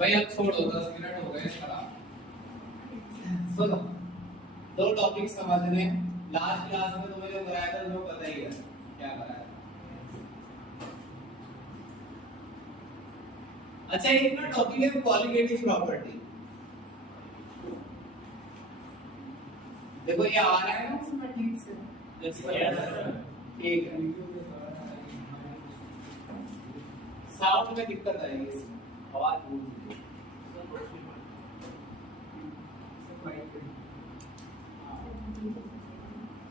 भाई अब छोड़ो, 10 मिनट हो गए खराब। सुनो, दो टॉपिक समझने। लास्ट क्लास में तुम्हें जो कराया था तुम्हें पता ही है क्या कराया। अच्छा, एक ना टॉपिक है कॉलिगेटिव प्रॉपर्टी। देखो ये आ रहा है ना उसमें ठीक से? ठीक है। साउंड में दिक्कत आएगी इसमें, आवाज बहुत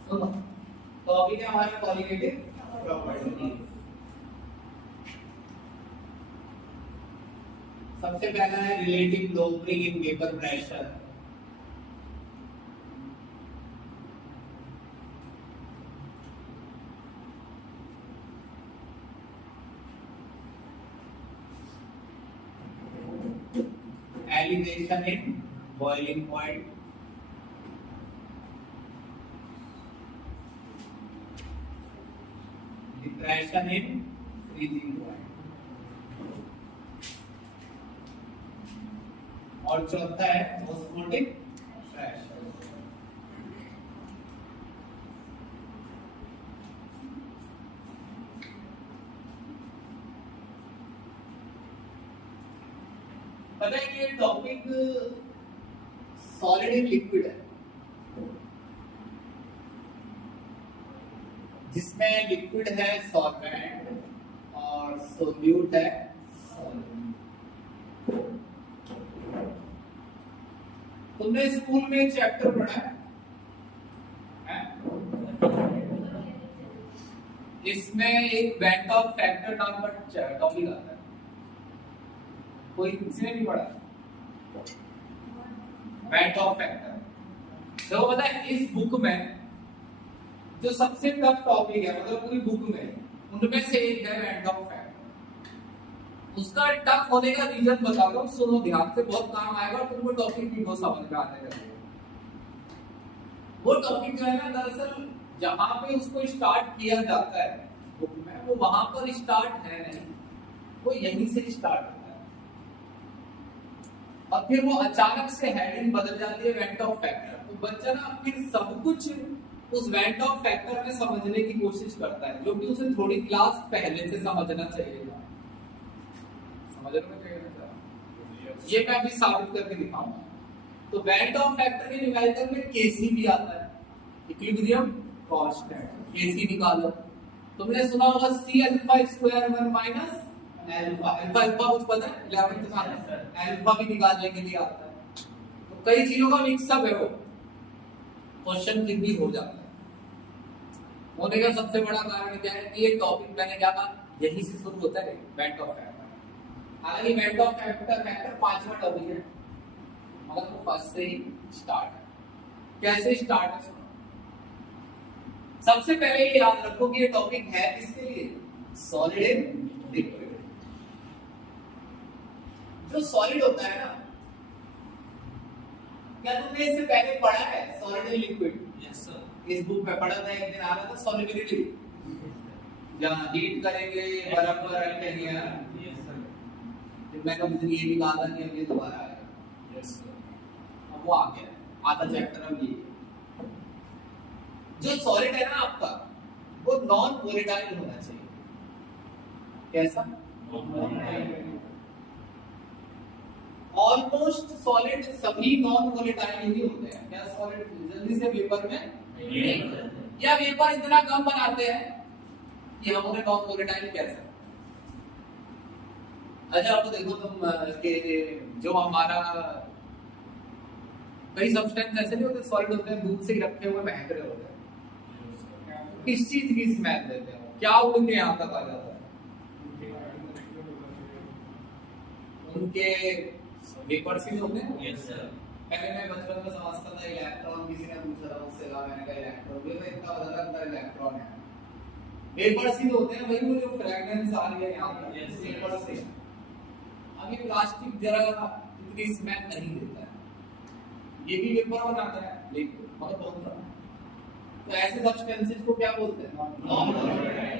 सुनो, टॉपिक है हमारा कॉलिगेटिव प्रॉपर्टी। सबसे पहला है relative lowering in vapour pressure. Elevation in boiling point, depression in freezing point, और चौथा है ऑस्मोटिक प्रेशर। पता है कि ये टॉपिक सॉलिड इन लिक्विड है, जिसमें लिक्विड है सॉल्वेंट और सोल्यूट है सॉल्वेंट। तुमने स्कूल में एक चैप्टर पढ़ा है? इसमें एक बेंट ऑफ फैक्टर नाम का टॉपिक आता है, कोई किसी ने नहीं पढ़ा? Bent of factor. तो पता है इस बुक में जो सबसे टफ टॉपिक है, मतलब पूरी बुक में, उनमें से एक है बेंट ऑफ फैक्टर। उसका टफ होने का रीजन बताता हूँ, सुनो ध्यान से, बहुत काम आएगा और तुमको टॉपिक भी बहुत समझ में आने लगेगा। वो टॉपिक जो है ना, दरअसल जहां पे उसको स्टार्ट किया जाता है बुक में, वो वहां पर स्टार्ट है नहीं, वो यहीं से स्टार्ट होता है और फिर वो अचानक से हेडिंग बदल जाती है वेंट ऑफ फैक्टर। तो बच्चा ना फिर सब कुछ उस वेंट ऑफ फैक्टर में समझने की कोशिश करता है, जो कि उसे थोड़ी क्लास पहले से समझना चाहिए था। समझना चाहिए था, ये मैं अभी साबित करके दिखाऊंगा। तो वेंट ऑफ फैक्टर के न्यूमेरिकल में केसी भी आता है, इक्विलिब्रियम कांस्टेंट। केसी निकालो, तुमने सुना होगा C alpha square 1 minus alpha. Alpha alpha कुछ पता है? 11th में अल्फा भी निकालने के लिए आता है। तो कई चीजों का मिक्सअप है, वो क्वेश्चन फिर भी हो जाता है। होने का सबसे बड़ा कारण क्या है कि ये टॉपिक मैंने क्या कहा, यही से शुरू होता है वेंट ऑफ फैक्टर। हालांकि वेंट ऑफ फैक्टर 5वां टॉपिक है, मगर वो फर्स्ट से ही स्टार्ट है। कैसे स्टार्ट है? सबसे पहले ये याद रखो कि ये टॉपिक है किसके लिए? Solid in liquid. जो सॉलिड होता है ना, क्या तुमने इससे पहले पढ़ा है solid in liquid? Yes sir. इस बुक में पढ़ा था, एक दिन आ रहा था सॉलिबिलिटी, जहां हीट करेंगे बर्फ पर रखेंगे। Yes sir. फिर मैंने उस दिन ये भी कहा था कि अब ये दोबारा आएगा। Yes sir. अब वो आ गया, आधा चैप्टर अब ये। जो सॉलिड है ना आपका, वो नॉन वोलेटाइल होना चाहिए। कैसा? ऑलमोस्ट सॉलिड सभी नॉन वोलेटाइल ही होते हैं। क्या सॉलिड जल्दी से वेपर में नहीं होते, या वेपर इतना कम बनाते हैं कि हम उन्हें नॉन वोलेटाइल कह सकते हैं। अच्छा आपको देखो तुम के जो हमारा कई सब्सटेंस ऐसे नहीं होते सॉलिड होते हैं, दूध से ही रखे हुए महक रहे होते हैं, किस चीज की स्मेल देते हैं? क्या उनके यहाँ तक आ जाता है? उनके वेपर से होते हैं। Yes sir. पहले मैं बचपन में समझता था इलेक्ट्रॉन, किसी ने पूछा था मुझसे, मैंने कहा इलेक्ट्रॉन, ये इतना बदला अंदर इलेक्ट्रॉन है। वेपर से होते हैं भाई, वो जो फ्रेग्रेंस आ रही है यहाँ पर, यस वेपर से। अभी प्लास्टिक जरा इतनी स्मेल नहीं देता है, ये भी वेपर बनाता है लेकिन बहुत बहुत। तो ऐसे सब्सटेंसेस को क्या बोलते हैं? Non volatile.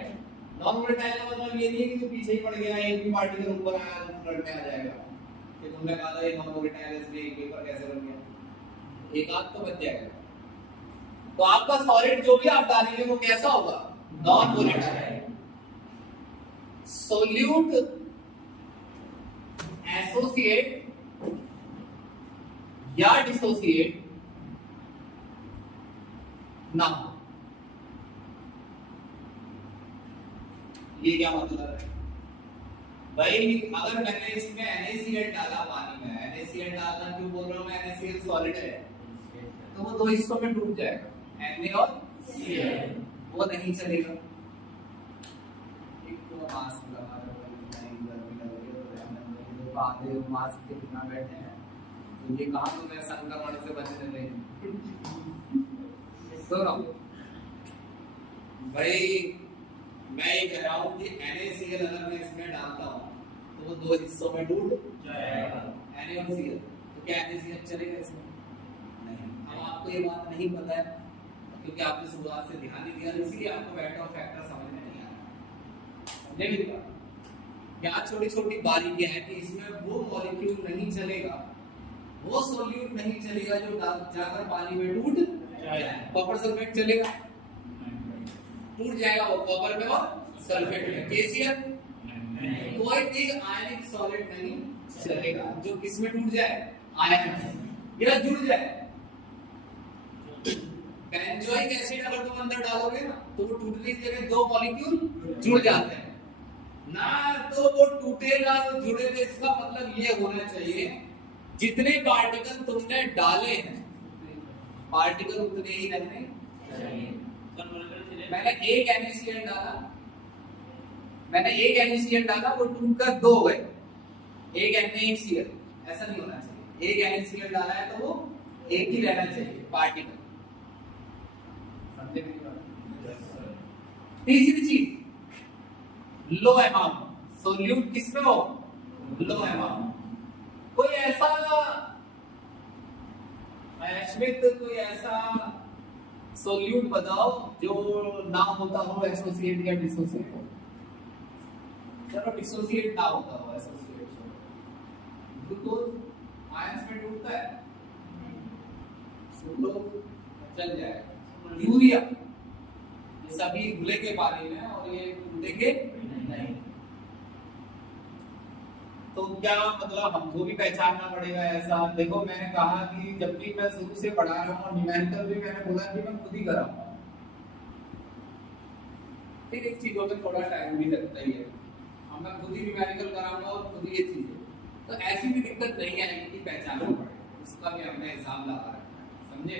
नॉन वोलेटाइल का मतलब ये नहीं है कि तो पीछे ही पड़ गया, एक भी पार्टिकल ऊपर आया तो फ्लड में आ जाएगा। कि तुमने कहा था ये नॉन वोलेटाइल है इसलिए एक पेपर कैसे बन गया, एक आध तो बच जाएगा। तो आपका सॉलिड जो भी आप डालेंगे वो कैसा होगा, नॉन वोलेटाइल। सोल्यूट एसोसिएट या डिसोसिएट ना, ये क्या मतलब है भाई? अगर मैंने इसमें NaCl डाला पानी में, NaCl डालना क्यों बोल रहा हूं मैं, NaCl सॉलिड है तो वो दो हिस्सों में टूट जाएगा, Na और Cl, वो नहीं चलेगा। एक तो मास्क लगा रहे आधे मास्क के बिना बैठे हैं, तो ये कहां तो मैं संक्रमण से बचने नहीं तो भाई मैं ये कह रहा हूं कि NaCl अगर मैं इसमें डालता हूं तो वो दो हिस्सों में टूट जाएगा, Na और Cl, तो क्या NaCl चलेगा इसमें? नहीं। अब आपको ये बात नहीं पता है क्योंकि आपने शुरुआत से ध्यान नहीं दिया, इसीलिए आपको वेट ऑफ फैक्टर समझ में नहीं आ रहा। समझे मेरी बात? क्या छोटी छोटी बारीकियां हैं कि इसमें वो मॉलिक्यूल नहीं चलेगा, वो सोल्यूट नहीं चलेगा जो जाकर पानी में टूट जाए। कॉपर सल्फेट चलेगा, टूट जाएगा वो कॉपर में और सल्फेट में। KCl कोई भी आयनिक सॉलिड नहीं चलेगा जो किसमें टूट जाए, आयन में या जुड़ जाए। बेंजोइक एसिड अगर तुम अंदर डालोगे ना तो वो टूटने की जगह दो मॉलिक्यूल जुड़ जाते हैं ना, तो वो टूटेगा तो जुड़ेगा। इसका मतलब ये होना चाहिए जितने पार्टिकल तुमने डाले हैं पार्टिकल उतने ही रहने चाहिए। मैंने एक NaCl डाला, वो टूटकर दो गए, एक NaCl, ऐसा नहीं होना चाहिए। एक NaCl डाला है तो वो एक ही रहना चाहिए पार्टिकल। समझे मेरी बात? तीसरी चीज लो अमाउंट, सोल्यूट किसमें हो, लो अमाउंट। कोई ऐसा कोई ऐसा सोल्यूट बताओ जो ना होता हो एसोसिएट या डिसोसिएट। चलो डिसोसिएट ना होता हो, एसोसिएट ग्लूकोज आयंस में टूटता है, चल जाएगा। यूरिया ये सभी घुले के पानी में और ये टूटेंगे नहीं। तो क्या मतलब हमको भी पहचानना पड़ेगा ऐसा? देखो मैंने कहा कि जब भी मैं शुरू से पढ़ा रहा हूँ, न्यूमेरिकल भी मैंने बोला कि मैं खुद ही कराऊंगा। ठीक, एक चीजों में थोड़ा टाइम भी लगता ही है, अब मैं खुद ही न्यूमेरिकल कराऊंगा और खुद ही ये चीजें, तो ऐसी भी दिक्कत नहीं आएगी कि पहचानना पड़े, उसका भी हमने एग्जाम लगा रखा है। समझे?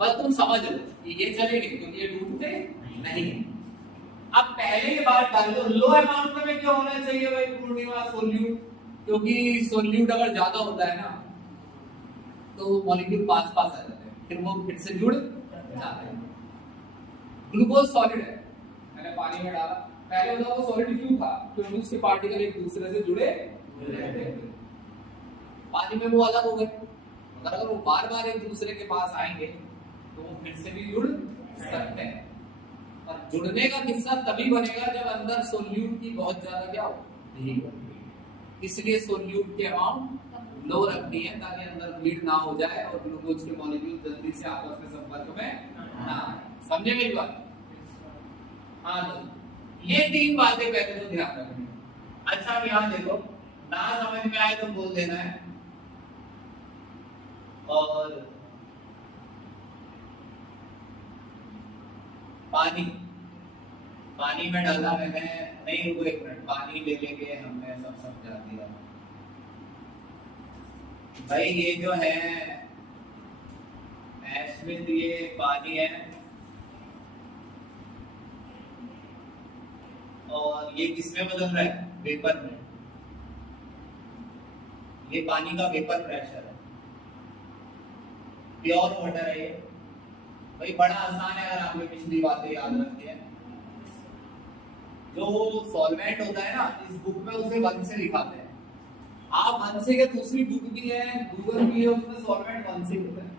बस तुम समझ लो कि ये चलेंगे क्योंकि ये डूबते नहीं। अब पहले की बात डाल दो, लो अमाउंट में क्या होना चाहिए भाई पूर्णिमा, सोल्यूट, क्योंकि सोल्यूट अगर ज्यादा होता है ना तो मॉलिक्यूल पास आ जाते हैं, फिर वो फिर से जुड़ जाते हैं। ग्लूकोज सॉलिड है, मैंने पानी में डाला, पहले बताओ वो सॉलिड क्यों था? क्योंकि उसके पार्टिकल एक दूसरे से जुड़े रहते हैं, पानी में वो अलग हो गए। अगर वो बार बार एक दूसरे के पास आएंगे तो वो फिर से भी जुड़ सकते हैं। और जुड़ने का किस्सा तभी बनेगा जब अंदर सोल्यूट की बहुत ज्यादा क्या हो, इसलिए सोल्यूट की अमाउंट लो रखनी है ताकि अंदर ब्लीड ना हो जाए और ग्लूकोज के मॉलिक्यूल जल्दी से आपस में संपर्क में ना आए। समझे मेरी बात? हाँ, तो ये तीन बातें पहले तो ध्यान रखनी। अच्छा अब यहाँ देखो, ना समझ में आए तो बोल देना है। और पानी में डाला मैंने, नहीं रुको एक मिनट, पानी ले लेके हमने सब समझा दिया भाई। ये जो है एस्मिथ, ये पानी है और ये किसमें बदल रहा है, वेपर में। ये पानी का वेपर प्रेशर है, प्योर वाटर है ये भाई। बड़ा आसान है अगर आपने पिछली बातें याद रखी है। जो सॉल्वेंट होता है ना, इस बुक में उसे 1 से लिखाते हैं। आप 1 से के दूसरी बुक भी है, गूगल भी है, उसमें सॉल्वेंट 1 से होता है।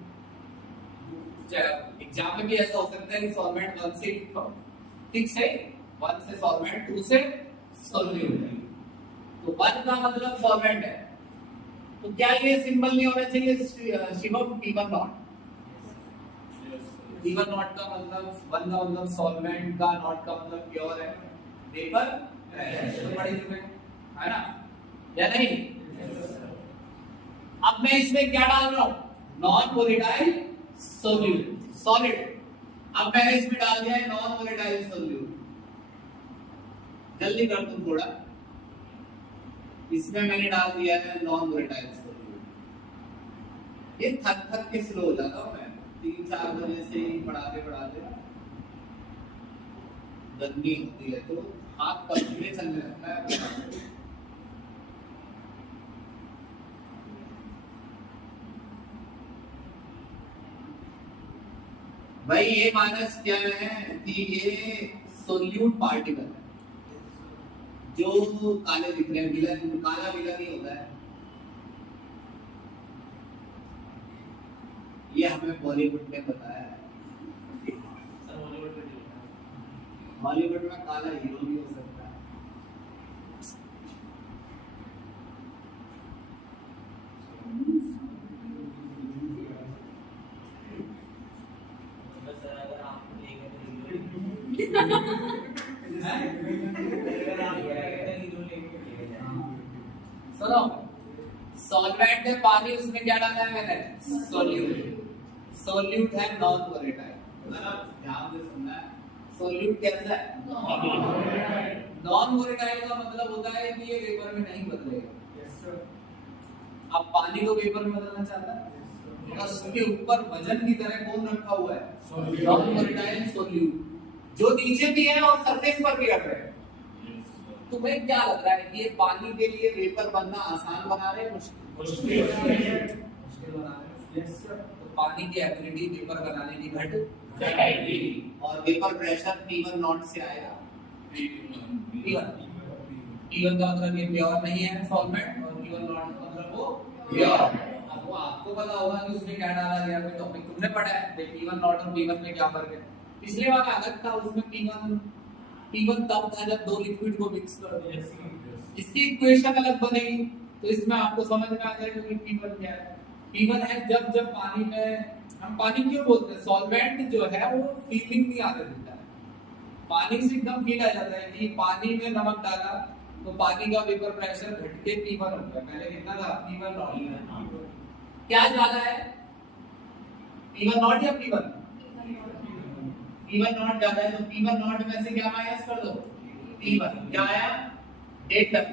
एग्जाम में भी ऐसा हो सकता है कि सॉल्वेंट 1 से लिखो, ठीक है? 1 से सॉल्वेंट, 2 से सोल्यूट। तो 1 का मतलब सॉल्वेंट है, तो क्या ये सिंबल नहीं होना चाहिए Shivam P1 not? P1 not का मतलब वन का मतलब सॉल्वेंट का, नॉट का मतलब प्योर है, वेपर तो पढ़ चुके है ना या नहीं? अब मैं इसमें क्या डाल रहा हूं? Non volatile solute solid. अब मैंने इसमें डाल दिया है नॉन वोलेटाइल सोल्यूट। जल्दी कर तुम थोड़ा, इसमें मैंने डाल दिया है नॉन वोलेटाइल सोल्यूट। ये थक थक के स्लो हो जाता हूं मैं 3-4 बजे से ही पढ़ाते पढ़ाते गंदी होती है तो हाथ पसीने चलने लगता है। भाई ये माइनस क्या है कि ये सोल्यूट पार्टिकल है जो काले दिख रहे हैं, विलन काला विलन ही होता है। ये हमें बॉलीवुड में बताया है, बॉलीवुड में काला हीरो भी हो सकता है। सुनो, सॉल्वेंट है पानी, उसमें क्या डाला है मैंने? सोल्यूट। सोल्यूट है नॉन वोलेटाइल, ध्यान से सुनना है। सोल्यूट कैसा है? नॉन वोलेटाइल का मतलब होता है कि ये वेपर में नहीं बदलेगा। अब पानी को वेपर में बदलना चाहता है और उसके ऊपर वजन की तरह कौन रखा हुआ है? नॉन वोलेटाइल सोल्यूट, जो नीचे भी है और सरफेस पर भी रख रहे हैं। तुम्हें क्या लग रहा है कि ये पानी के लिए वेपर बनना आसान बना रहे हैं मुश्किल बना रहे हैं? तो पानी की एबिलिटी वेपर बनाने की घट जाएगी और वेपर प्रेशर P1 नॉट से आएगा P1 का मतलब ये प्योर नहीं है सॉल्वेंट और P1 नॉट का मतलब वो प्योर है। अब वो आपको पता होगा कि उसमें क्या डाला गया है, टॉपिक तुमने पढ़ा है P1 नॉट और P1 में क्या फर्क है। पिछले वाला अलग था, उसमें P1 तब था जब दो लिक्विड को मिक्स कर दिया, इसकी इक्वेशन अलग बनेगी तो इसमें आपको समझ में आ जाएगा कि P1 क्या है। P1 है जब पानी में, हम पानी क्यों बोलते हैं? सॉल्वेंट जो है वो फीलिंग नहीं आने देता है, पानी से एकदम फील आ जाता है कि पानी में नमक डाला तो पानी का वेपर प्रेशर घट के P1 हो गया। पहले कितना था? P1 not. क्या ज्यादा है, P1 नॉट या P1? P1 नॉट ज्यादा है तो P1 नॉट में से क्या माइनस कर दो? P1 क्या आया? Delta P।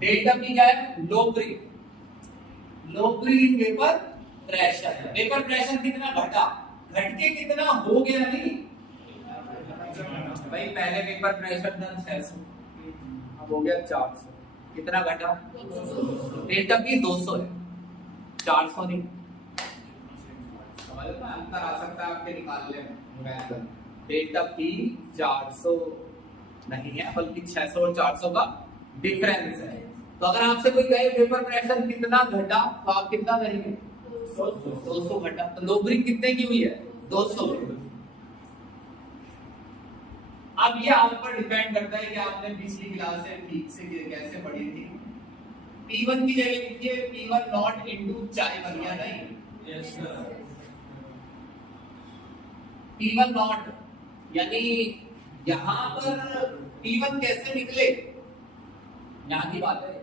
डेल्टा P क्या है? Low pre in vapour pressure. Vapour pressure कितना घटा, घट के कितना हो गया? नहीं भाई, पहले वेपर प्रेशर था 600, अब हो गया 400, कितना घटा? डेल्टा P 200 है, 400 नहीं। समझ में अंतर आ सकता है आपके निकालने में। डेल्टा P 400 नहीं है बल्कि 600 और 400 का डिफरेंस है। तो अगर आपसे कोई कहे वेपर प्रेशर कितना घटा तो आप कितना करेंगे? 200 घटा। तो लो प्री कितने की हुई है? 200। अब ये आप पर डिपेंड करता है कि आपने पिछली क्लास से ठीक से कैसे पढ़ी थी। P1 की जगह लिखिए P1 नॉट इनटू चाय बन गया नहीं? Yes sir. P1 नॉट यानी यहां पर P1 कैसे निकले, यहां की बात है।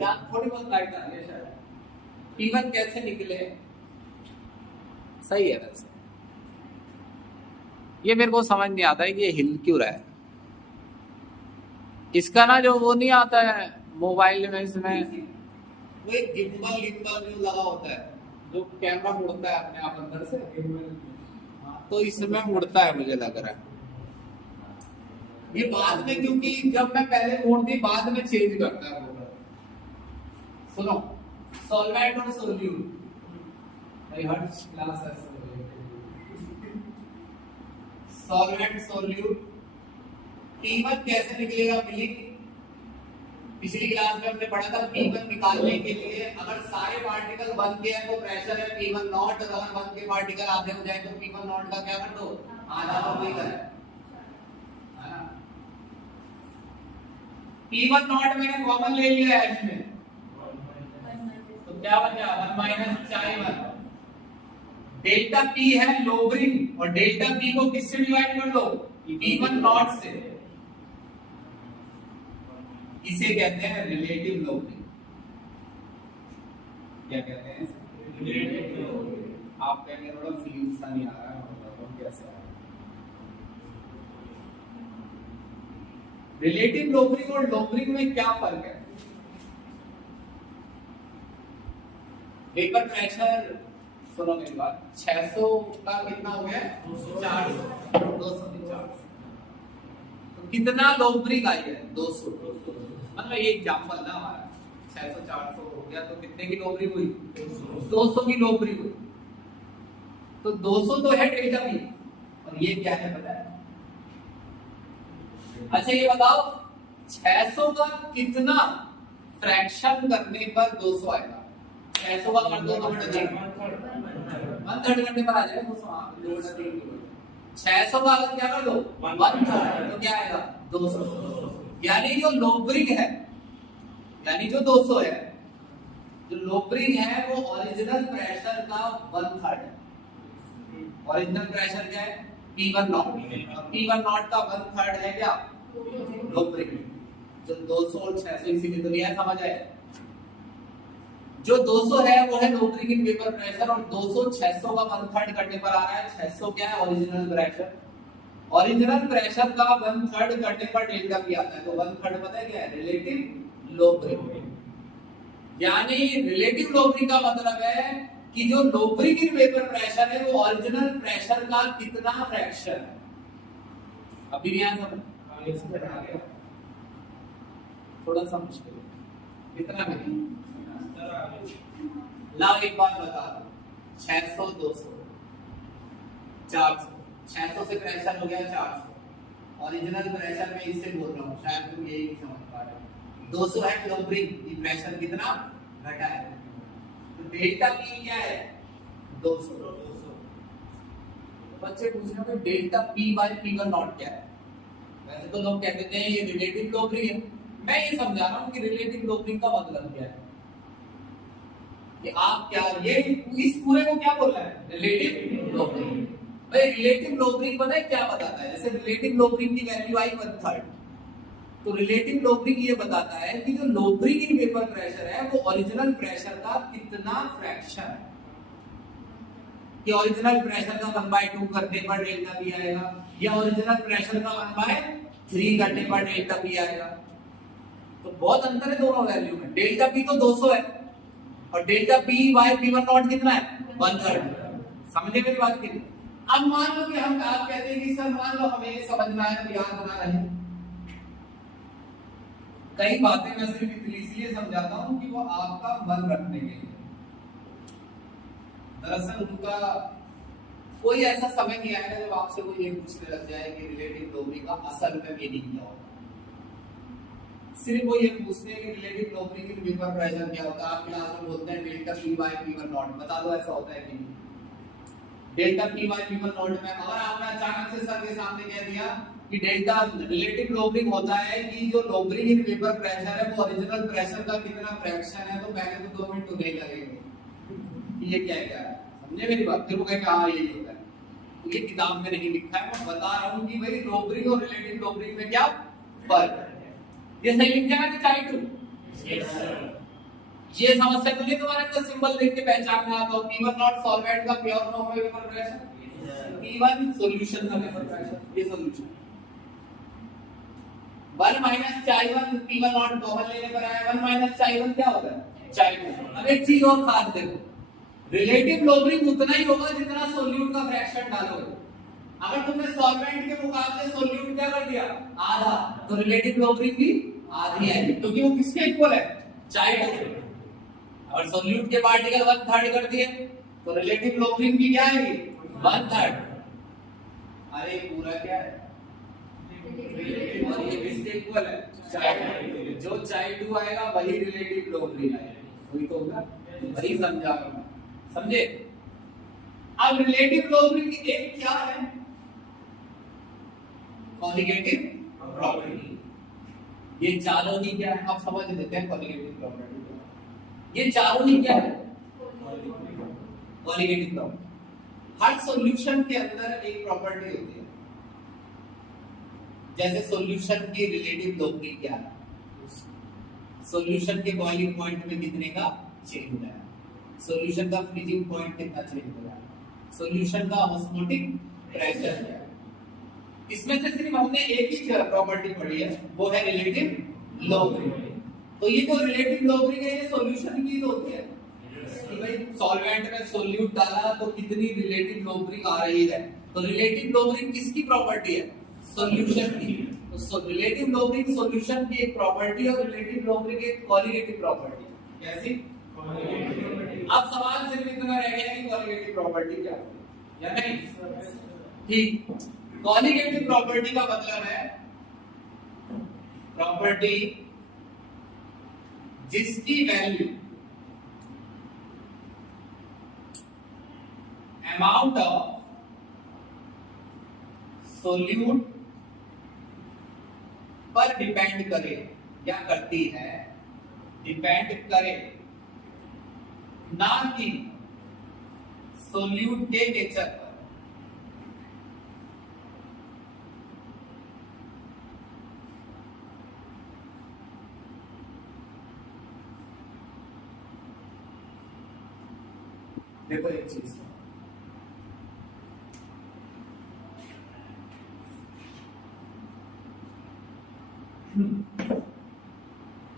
थोड़ी बहुत लाइट आ रही है शायद। P1 कैसे निकले, सही है वैसे। ये मेरे को समझ नहीं आता है कि ये हिल क्यों रहा है। इसका ना जो वो नहीं आता है मोबाइल में, इसमें वो एक गिम्बल जो लगा होता है, जो कैमरा मुड़ता है अपने आप अंदर से, तो इसमें मुड़ता है मुझे लग रहा है। ये बाद में, क्योंकि जब मैं पहले मोड़ दी बाद में चेंज करता है वो। सुनो, सॉल्वेंट और सोल्यूट, भाई हर क्लास है सॉल्वेंट सोल्यूट। P1 कैसे निकलेगा मिली? पिछली क्लास में हमने पढ़ा था P1 निकालने के लिए अगर सारे पार्टिकल बन के हैं तो प्रेशर है P1 नॉट, और अगर बन के पार्टिकल आधे हो जाए तो P1 नॉट का क्या कर दो? आधा तो वही है ना। P1 नॉट मैंने कॉमन ले लिया है इसमें, तो क्या बचा 1 माइनस चाई 1। डेल्टा P है लोबरिंग और डेल्टा P को किससे डिवाइड कर दो, P1 नॉट से। इसे कहते हैं रिलेटिव लोबरिंग। क्या कहते हैं, रिलेटिव लोबरिंग। आप कहेंगे थोड़ा फील सा नहीं आ रहा है, मतलब कैसे आ रहा है। रिलेटिव लोबरिंग और लोबरिंग में क्या फर्क है। वेपर प्रेशर, सुनो मेरी बात, 600 का कितना हो गया, 400, 200 से 400, तो कितना लोबरिंग आई है, 200। मतलब ये एग्जांपल ना हमारा 600 400 हो गया, तो कितने की लोबरिंग हुई, 200 की लोबरिंग हुई। तो 200 तो है डेल्टा पी, और ये क्या है पता है। अच्छा ये बताओ 600 का कितना फ्रैक्शन करने पर 200 आएगा। 600 का कर दो तो बटा 1/3 घंटे पर आ जाएगा 200। 600 का अगर क्या कर दो 1/3 तो क्या आएगा 200। यानी जो लोबरिंग है, यानी जो 200 है, जो लोबरिंग है वो ओरिजिनल प्रेशर का 1/3 है। ओरिजिनल प्रेशर क्या है, P1 नॉट। P1 नॉट का 1/3 है क्या, लोबरिंग। जो 200 और 600 इसीलिए तो लिया, समझ आए। जो 200 है वो है लोबरिंग इन वेपर प्रेशर, और 200 600 का 1/3 करने पर आ रहा है। 600 क्या है, ओरिजिनल प्रेशर। ओरिजिनल प्रेशर का 1/3 करने पर डेल्टा पी आता है, तो 1/3 पता है क्या है, रिलेटिव लोबरिंग। यानी रिलेटिव लोबरिंग का मतलब है कि जो लोबरिंग इन वेपर प्रेशर है वो ओरिजिनल प्रेशर का कितना फ्रैक्शन है। अभी भी आंसर थोड़ा सा मुश्किल है, इतना नहीं। लाओ एक बात बता दो, 600 200 400, 600 से प्रेशर हो गया 400। ओरिजिनल प्रेशर में इससे बोल रहा हूँ, शायद तुम यही नहीं समझ पा रहे। 200 है लोबरिंग, ये प्रेशर कितना घटा है, तो डेल्टा पी क्या है 200। बच्चे पूछ रहे हैं delta P by P1 not क्या है। वैसे तो लोग कहते हैं ये रिलेटिव लोबरिंग है, मैं ये समझा रहा हूँ कि रिलेटिव लोबरिंग का मतलब क्या है। कि आप क्या ये इस पूरे को क्या बोल रहे हैं, रिलेटिव लोबरिंग। भाई रिलेटिव लोबरिंग पता है क्या बताता है, जैसे रिलेटिव लोबरिंग की वैल्यू आई 1/3, तो रिलेटिव लोबरिंग ये बताता है कि जो लोबरिंग इन वेपर प्रेशर है वो ओरिजिनल प्रेशर का कितना फ्रैक्शन है। कि ओरिजिनल प्रेशर का 1/2 करने पर डेल्टा पी आएगा, या ओरिजिनल प्रेशर का 1/3 करने पर डेल्टा पी आएगा। तो बहुत अंतर है दोनों वैल्यू में। डेल्टा पी तो 200 है और delta P by P1 not कितना है 1/3। समझे मेरी बात की। अब मान लो कि हम आप कहते हैं कि सर मान लो हमें ये समझना है, तो याद बना रहे। कई बातें मैं सिर्फ इसलिए समझाता हूं कि वो आपका मन रखने के लिए। दरअसल उनका कोई ऐसा समय नहीं आएगा जब आपसे कोई ये पूछने लग जाए कि रिलेटिव लोबरिंग का असल में मीनिंग क्या होता है। सिर्फ वो ये पूछते हैं कि रिलेटिव लोबरिंग इन वेपर प्रेशर क्या होता है। आप क्लास में बोलते हैं delta P by P1 not, बता दो ऐसा होता है कि नहीं। Delta P by P1 not में अगर आपने अचानक से सर के सामने कह दिया कि डेल्टा रिलेटिव लोबरिंग होता है कि जो लोबरिंग इन वेपर प्रेशर है वो ओरिजिनल प्रेशर का कितना फ्रैक्शन है, तो पहले तो 2 मिनट तो नहीं लगेंगे ये क्या है। समझे मेरी बात। फिर वो कहेंगे हाँ यही होता है। तो ये किताब में नहीं लिखा है, मैं बता रहा हूँ कि भाई लोबरिंग और रिलेटिव लोबरिंग में क्या फर्क है। ये सही लिख जाएगा कि चाहे टू ये समस्या तो नहीं तुम्हारे अंदर सिंबल देख के पहचानना आता हो। P1 नॉट सॉल्वेंट का प्योर फॉर्म में वेपर प्रेशर, P1 सॉल्यूशन का वेपर प्रेशर, ये सॉल्यूशन। 1 माइनस चाई 1 P1 नॉट कॉमन लेने पर आया, 1 माइनस चाई 1 क्या होता है चाई 2। अब एक चीज और खास देखो, रिलेटिव लोबरिंग उतना ही होगा जितना सोल्यूट का फ्रैक्शन डालोगे। अगर तुमने सॉल्वेंट के मुकाबले सोल्यूट क्या कर दिया आधा, तो रिलेटिव लोबरिंग भी आधी आएगी, क्योंकि वो किसके इक्वल है चाई 2। और सोल्यूट के पार्टिकल 1/3 कर दिए तो रिलेटिव लोबरिंग भी क्या आएगी 1/3। अरे पूरा क्या है और ये किसके इक्वल है चाई 2। जो चाई 2 आएगा वही रिलेटिव लोबरिंग आएगा, वही तो होगा। वही समझा रहा हूं, समझे। अब रिलेटिव लोबरिंग एक क्या है, कॉन्जुगेटिव प्रॉपर्टी। ये चारों ही क्या है, आप समझ लेते हैं कॉलिगेटिव प्रॉपर्टी। ये चारों ही क्या है, कॉलिगेटिव प्रॉपर्टी। हर सॉल्यूशन के अंदर एक प्रॉपर्टी होती है, जैसे सॉल्यूशन की रिलेटिव लोबरी क्या है, सॉल्यूशन के बॉइलिंग पॉइंट में कितने का चेंज है, सॉल्यूशन का फ्रीजिंग पॉइंट कितना चेंज हो रहा है, सॉल्यूशन का ऑस्मोटिक प्रेशर क्या है। इसमें से सिर्फ हमने एक ही प्रॉपर्टी पढ़ी है, वो है रिलेटिव लोबरी। तो ये जो रिलेटिव लोबरी है ये सॉल्यूशन की तो होती है कि भाई सॉल्वेंट में सोल्यूट डाला तो कितनी रिलेटिव लोबरी आ रही है। तो रिलेटिव लोबरी किसकी प्रॉपर्टी है, सॉल्यूशन की। तो रिलेटिव लोबरी सॉल्यूशन की एक प्रॉपर्टी और रिलेटिव लोबरी की एक कॉलिगेटिव प्रॉपर्टी। कैसी? अब सवाल सिर्फ इतना रह गया कि कॉलिगेटिव प्रॉपर्टी क्या है या नहीं। ठीक, कॉलिगेटिव प्रॉपर्टी का मतलब है प्रॉपर्टी जिसकी वैल्यू अमाउंट ऑफ सोल्यूट पर डिपेंड करे या करती है, डिपेंड करे ना कि सोल्यूट के नेचर पर। देखो एक चीज,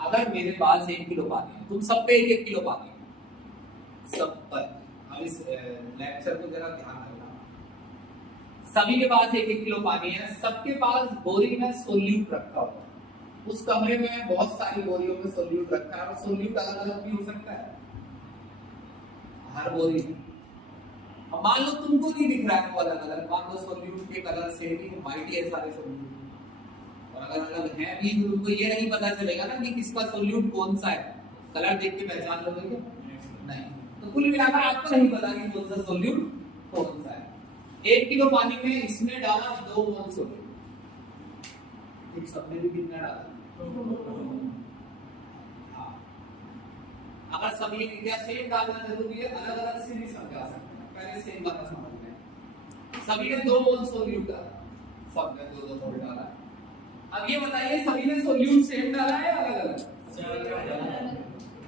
अगर मेरे पास 1 किलो पानी है, तुम सब पे 1-1 किलो पानी है, सब पर। अब इस लेक्चर को जरा ध्यान रखना, सभी के पास 1-1 किलो पानी है, सबके पास बोरी में सोल्यूट रखा हुआ है। उस कमरे में बहुत सारी बोरियों में सोल्यूट रखा है और सोल्यूट अलग अलग भी हो सकता है हर बोरी में। अब मान लो तुमको नहीं दिख रहा है वो अलग अलग, मान लो सोल्यूट के कलर सेम ही व्हाइट है सारे सोल्यूट, और अगर अलग है भी तो तुमको ये नहीं पता चलेगा ना कि किसका सोल्यूट कौन सा है, कलर देख के पहचान लोगे क्या? नहीं। तो कुल मिलाकर आपको नहीं पता कि कौन सा सोल्यूट कौन सा है। 1 किलो पानी में इसने डाला 2 मोल सोल्यूट, एक सबने भी कितना डाला? हाँ। अगर सभी क्या सेम डालना जरूरी है, अलग अलग से भी समझा सकते हैं, पहले सेम बात समझ लें। सभी ने 2 मोल सोल्यूट डाला, सबने 2-2 मोल डाला। अब ये बताइए सभी ने सोल्यूट सेम डाला है या अलग अलग?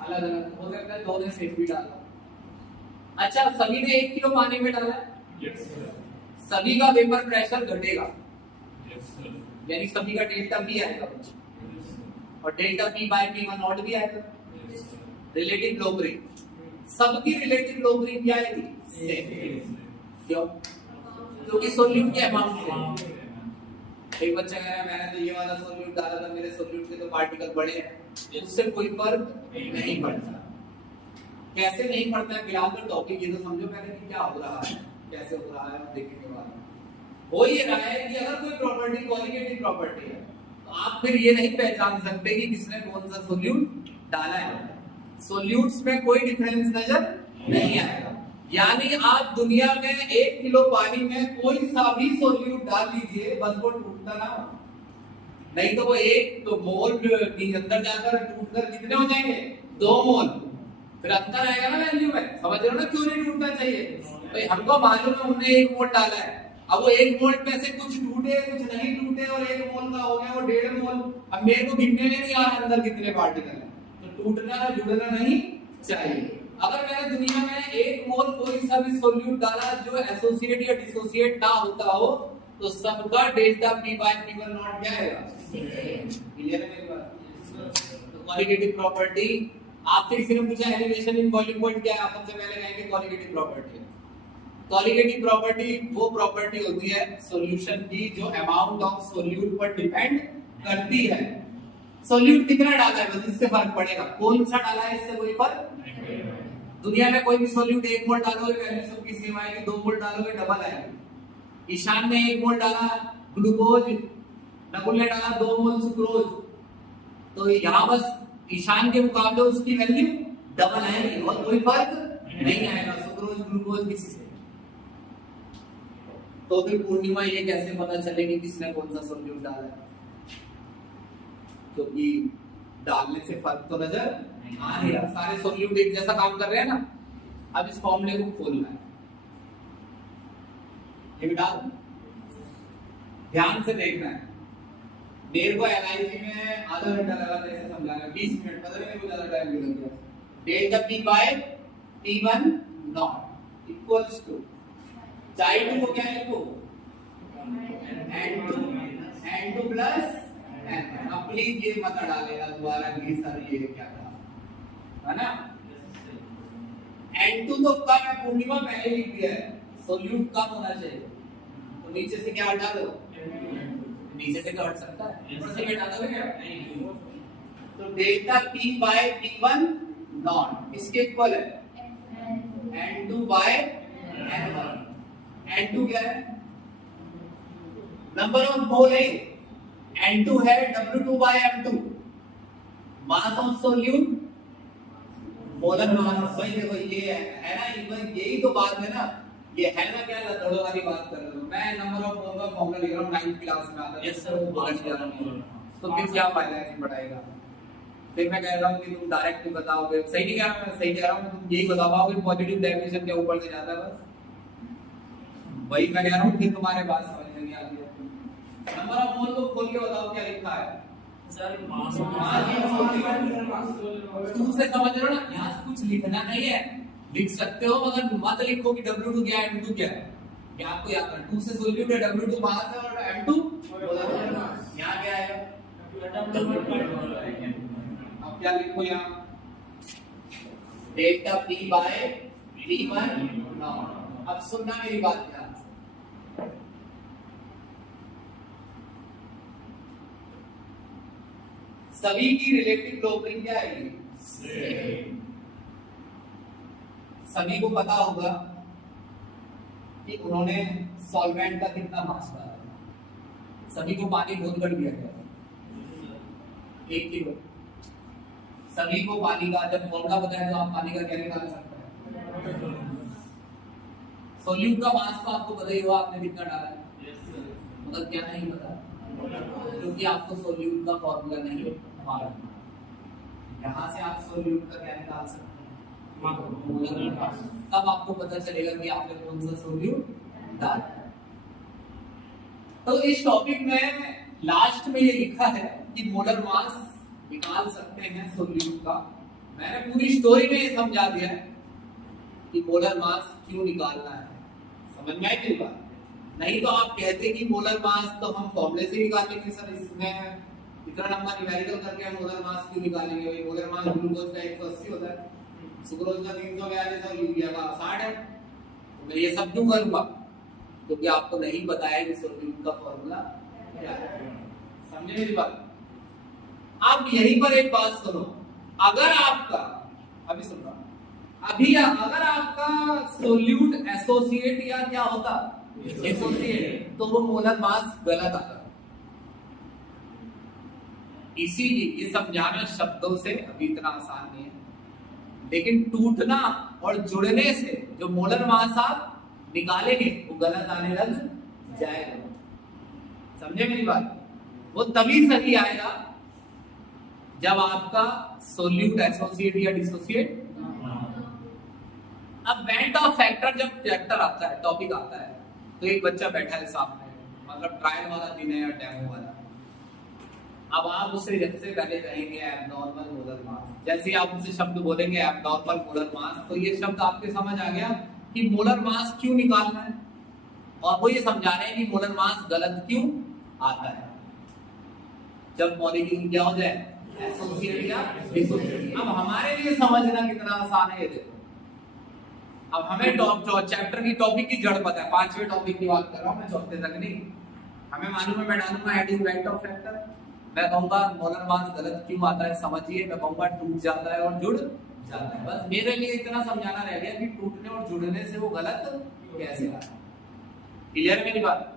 अलग अलग हो सकता है, 2 ने सेम भी डाला। अच्छा, सभी ने 1 किलो पानी में डाला है, सभी का वेपर प्रेशर घटेगा, यानी सभी का डेल्टा पी आएगा और delta P by P one not भी आएगा। रिलेटिव लोबरी, सबकी रिलेटिव लोबरी क्या आएगी? सेम। क्यों? क्योंकि सोल्यूट के अमाउंट से। एक बच्चा कह रहा है मैंने तो ये वाला सोल्यूट डाला था, मेरे सोल्यूट के तो पार्टिकल बड़े हैं, उससे कोई फर्क नहीं पड़ता। कैसे नहीं पड़ता है? फिलहाल तो टॉपिक ये तो समझो पहले कि क्या हो रहा है, कैसे हो रहा है, देखने के बाद हो ये रहा है कि अगर कोई प्रॉपर्टी कॉलिगेटिव प्रॉपर्टी है तो आप फिर ये नहीं पहचान सकते कि किसने कौन सा सोल्यूट डाला है। सोल्यूट्स में कोई डिफरेंस नजर नहीं आएगा, यानी आप दुनिया में 1 किलो पानी में कोई सा भी सोल्यूट डाल लीजिए, बस वो टूटता ना हो। नहीं तो वो 1 तो मोल के अंदर जाकर टूटकर कितने हो जाएंगे? 2 मोल। फिर अंतर आएगा ना वैल्यू में। समझ रहे हो ना क्यों नहीं टूटना चाहिए? भाई हमको मालूम है हमने 1 मोल डाला है, अब वो 1 मोल में से कुछ टूटे कुछ नहीं टूटे और 1 मोल का हो गया वो 1.5 मोल। अब मेरे को गिनने में नहीं आ रहा अंदर कितने पार्टिकल है, तो टूटना जुड़ना नहीं चाहिए। अगर मैंने दुनिया में 1 मोल कोई सा भी सोल्यूट डाला जो एसोसिएट या डिसोसिएट ना होता हो तो सबका delta P by P one not क्या आएगा? क्लियर है मेरी बात? तो कॉलिगेटिव प्रॉपर्टी आपसे किसी ने पूछा एलिवेशन इन बॉइलिंग पॉइंट क्या है, आप सबसे पहले कहेंगे कॉलिगेटिव प्रॉपर्टी। कॉलिगेटिव प्रॉपर्टी वो प्रॉपर्टी होती है सॉल्यूशन की जो अमाउंट ऑफ सोल्यूट पर डिपेंड करती है। सोल्यूट कितना डाला है बस इससे फर्क पड़ेगा, कौन सा डाला है इससे कोई फर्क। दुनिया में कोई भी सोल्यूट 1 मोल डालोगे वैल्यू सबकी सेम आएगी, 2 मोल डालोगे डबल आएगी। ईशान ने 1 मोल डाला ग्लूकोज, नकुल ने डाला 2 मोल सुक्रोज, तो यहाँ बस ईशान के मुकाबले उसकी वैल्यू डबल आएगी और कोई फर्क नहीं आएगा सुक्रोज ग्लूकोज किसी से। तो फिर पूर्णिमा ये कैसे पता चलेगी किसने कौन सा सोल्यूट डाला है? क्योंकि डालने से फर्क तो नजर आ नहीं रहा, सारे सोल्यूट एक जैसा काम कर रहे हैं ना। अब इस फॉर्मूले को खोलना है, ये भी डाल, ध्यान से देखना है। मेरे को एलआईसी में आधा घंटा लगा था इसे समझाने, 20 मिनट, पता नहीं मेरे को ज्यादा टाइम लग गया। Delta P by P1 not equals to Chi2 को क्या लिखो, N2 प्लस N1। अब प्लीज ये मत डालेगा दोबारा कि सर ये क्या था, है ना। N2 तो कम है, पूर्णिमा पहले लिख दिया है, सोल्यूट कम होना चाहिए, तो नीचे से क्या हटा दो, नीचे से हट सकता है, ऊपर से हटा दोगे क्या, तो delta P by P1 not इसके इक्वल है N2 बाय N1। N2 क्या है, नंबर ऑफ मोल है, N2 है W2 by M2, mass of solute molar mass. भाई देखो ये है ना, यही तो बात है ना, ये है ना क्या लड़ों वाली बात कर रहे हो। मैं नंबर ऑफ मोल का फॉर्मूला लिख रहा हूं 9th क्लास में आता है, यस सर, वो आज जा रहा हूं, तो फिर क्या फायदा है पढ़ाएगा। फिर मैं कह रहा हूं कि तुम डायरेक्ट बताओगे, सही नहीं कह रहा, मैं सही कह रहा हूं, तुम यही बता पाओगे पॉजिटिव डेफिनेशन के ऊपर से जाता है, बस वही मैं कह रहा हूं, फिर तुम्हारे बात समझ नहीं आती है। नंबर ऑफ मोल को खोल के बताओ क्या लिखा है सर, मास टू से समझ रहे हो ना, यहाँ कुछ लिखना नहीं है, लिख सकते हो मगर मत लिखो कि W2 क्या है M2 क्या है, क्या आपको याद है 2 से सोल्यूट है, W2 मास है और M2 यहाँ क्या आएगा, अब क्या लिखो यहाँ delta P by P1 not. अब सुनना मेरी बात ध्यान से, सभी की रिलेटिव क्लोरीन क्या है, सभी को पता होगा कि उन्होंने सॉल्वेंट का कितना मास डाला, सभी को पानी बहुत घट दिया गया 1 किलो, सभी को पानी का जब फॉर्मूला बताया तो आप पानी का क्या निकाल सकते हैं, सोल्यूट का मास तो आपको पता ही होगा आपने कितना डाला है, मतलब क्या नहीं पता, क्योंकि आपको सोल्यूट का फॉर्मूला नहीं मालूम। यहाँ से आप सोल्यूट का क्या निकाल सकते हैं, तब आपको पता चलेगा कि आपने कौन सा सोल्यूट डाला है। तो इस टॉपिक में लास्ट में ये लिखा है कि मोलर मास निकाल सकते हैं सोल्यूट का। मैंने पूरी स्टोरी में ये समझा दिया है कि मोलर मास क्यों निकालना है, समझ में आई मेरी बात। नहीं तो आप कहते कि मोलर मास तो हम फॉर्मूले से निकाल लेंगे सर, इसमें इतना लंबा न्यूमेरिकल करके हम मोलर मास क्यों निकालेंगे, भाई मोलर मास ग्लूकोज का 180 होता है, सुक्रोज का 342 और यूरिया का 60 है, तो मैं ये सब क्यों करूंगा, क्योंकि आपको नहीं बताया कि सोल्यूट का फॉर्मूला क्या है, समझे मेरी बात। आप यहीं पर एक बात सुनो, अगर आपका अभी सुन रहा अभी अगर आपका सोल्यूट एसोसिएट या क्या होता एसोसिएट, तो वो मोलर मास गलत आता। इसीलिए ये समझाना शब्दों से अभी इतना आसान नहीं है, लेकिन टूटना और जुड़ने से जो मोलर मास आप निकालेंगे वो गलत आने लग जाएगा, समझे मेरी बात। वो तभी सही आएगा जब आपका सोल्यूट एसोसिएट या डिसोसिएट। अब वेंट ऑफ फैक्टर जब चैप्टर आता है, टॉपिक आता है, तो एक बच्चा बैठा है सामने, मतलब ट्रायल वाला दिन है या डेमो वाला, अब आप उससे जैसे पहले कहेंगे एब्नॉर्मल मोलर मास, जैसे आप उससे शब्द बोलेंगे एब्नॉर्मल मोलर मास, तो ये शब्द आपके समझ आ गया कि मोलर मास क्यों निकालना है, और वो ये समझा रहे हैं कि मोलर मास गलत क्यों आता है जब मॉलिक्यूल क्या हो जाए एसोसिएट या डिसोसिएट। अब हमारे लिए समझना कितना आसान है ये देखो, अब हमें चैप्टर की टॉपिक की जड़ पता है, 5वें टॉपिक की बात कर रहा हूं मैं, 4थे तक नहीं। हमें मालूम है, मैं डालूंगा एडिंग वेंट ऑफ फैक्टर, मैं कहूंगा मोलर मास गलत क्यों आता है समझिए, मैं कहूंगा टूट जाता है और जुड़ जाता है, बस मेरे लिए इतना समझाना रह गया कि टूटने और जुड़ने से वो गलत कैसे आता है, क्लियर मेरी बात।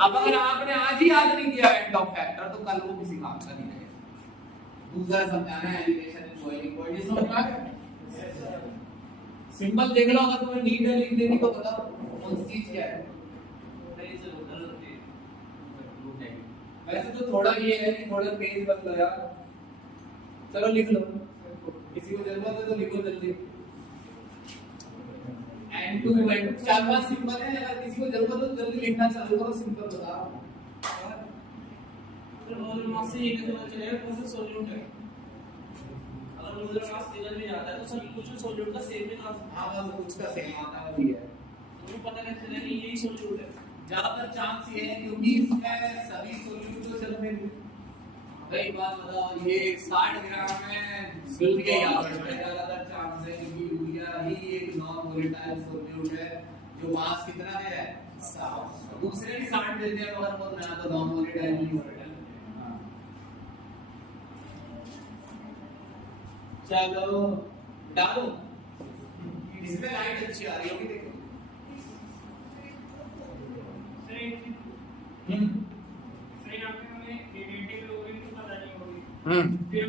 अब अगर आपने आज ही याद नहीं किया वेंट ऑफ फैक्टर तो कल वो किसी काम का नहीं लगेगा। दूसरा समझाना है एलिवेशन एंड बॉइलिंग पॉइंट, ये समझ में आ गया। सिंबल देख लो, अगर तुम्हें नीडल लिख देनी तो बताओ कौन सी चीज क्या है। वैसे तो थोड़ा ये है कि थोड़ा तेज बन लो यार। चलो लिख लो, किसी को जरूरत है तो लिखो जल्दी। N2 N2 चार पांच सिंपल है, अगर किसी को जरूरत हो तो जल्दी लिखना चालू करो। सिंपल बता रहा हूं। तो मोलर मास से ये कैसे पता चलेगा कौन सा सॉल्यूट है? अगर मोलर मास निकल भी जाता है तो सब कुछ सॉल्यूट का सेम ही था। हां बस कुछ का सेम आता है भी है, तो पता कैसे चलेगा कि यही सॉल्यूट है? ज्यादातर चांस ये है क्योंकि इसमें सभी सॉल्यूट तो चलते हैं। भाई बात बताओ, ये 60 ग्राम में घुल के यहाँ पर ज्यादातर चांस है क्योंकि यूरिया ही एक नॉन वोलेटाइल सॉल्यूट है जो मास कितना दे रहा है 60। दूसरे भी 60 देते हैं मगर वो ना तो नॉन वोलेटाइल नहीं वोलेटाइल। चलो डालो, इसमें लाइट अच्छी आ रही होगी देखो।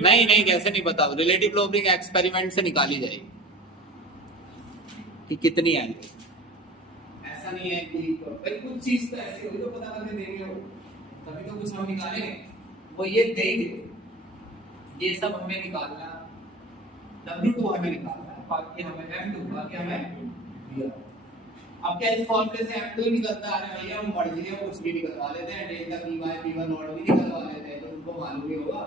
नहीं नहीं कैसे नहीं पता, रिलेटिव लोबरिंग एक्सपेरिमेंट से निकाली जाएगी कि कितनी आई। ऐसा नहीं है कि भाई कुछ चीज तो ऐसी होगी तो पता करके देंगे हो, तभी तो कुछ हम निकालेंगे। वो ये देंगे, ये सब हमें निकालना, W2 हमें निकालना है, बाकी हमें M2, बाकी हमें दिया। अब क्या इस फॉर्मूले से M2 ही निकलता आ रहा है भैया, हम मर्जी है कुछ भी निकलवा लेते हैं, डेल्टा Py P1 नॉट भी निकलवा लेते हैं, तो उनको मालूम ही होगा।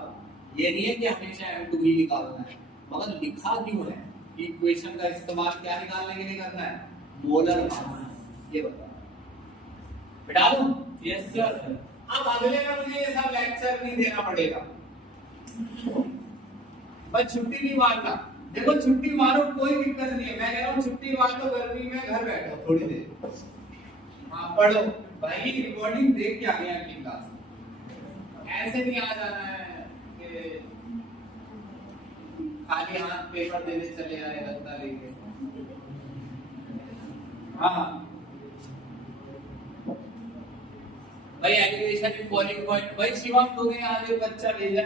ये नहीं है कि हमेशा M2 ही निकालना है, मगर लिखा क्यों है? इक्वेशन का इस्तेमाल क्या निकालने के लिए करना है? Molar mass. ये बताओ बेटा। Yes sir. अब अगले में मुझे ये सब लेक्चर नहीं देना पड़ेगा, बस छुट्टी नहीं मारना। देखो छुट्टी मारो कोई दिक्कत नहीं है, मैं कह रहा हूँ छुट्टी मार लो, गर्मी में घर बैठो थोड़ी देर, हाँ पढ़ो भाई, रिकॉर्डिंग देख के आगे अगली क्लास। ऐसे नहीं आ जाना है कि खाली हाथ पेपर देने चले आए लगता लेके। हाँ भाई एलिवेशन इन बॉइलिंग पॉइंट, भाई शिवम तुमने आज एक बच्चा भेजा,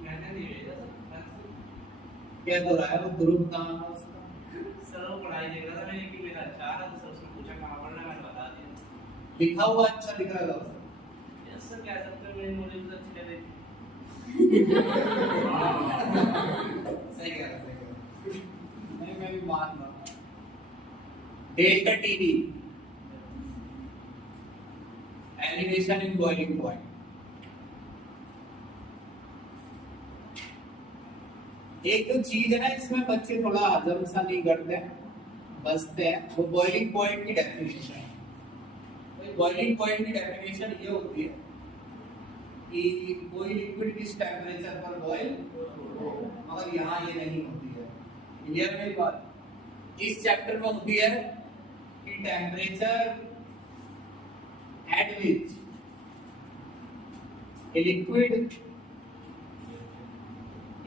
मैंने नहीं भेजा क्या तो रहा है वो ध्रुव नाम है उसका। सर वो पढ़ाई देख रहा था, मैंने कि मेरा अच्छा रहा तो सर उसने पूछा कहाँ पढ़ना है, मैंने बता दिया। लिखा हुआ अच्छा दिख रहा था उसका। यस सर, कह सकते हैं मेरी नॉलेज अच्छी है। सही कह रहा है, नहीं मैं भी मान रहा हूँ। Delta TV elevation in boiling point. एक तो चीज है ना इसमें बच्चे थोड़ा हजम सा नहीं करते हैं, बसते हैं, वो बॉइलिंग पॉइंट की डेफिनेशन है। तो बॉइलिंग पॉइंट की डेफिनेशन ये होती है कि कोई लिक्विड किस टेम्परेचर पर बॉईल हो, मगर यहाँ ये नहीं होती है। क्लियर मेरी बात? इस चैप्टर में होती है कि temperature at which a liquid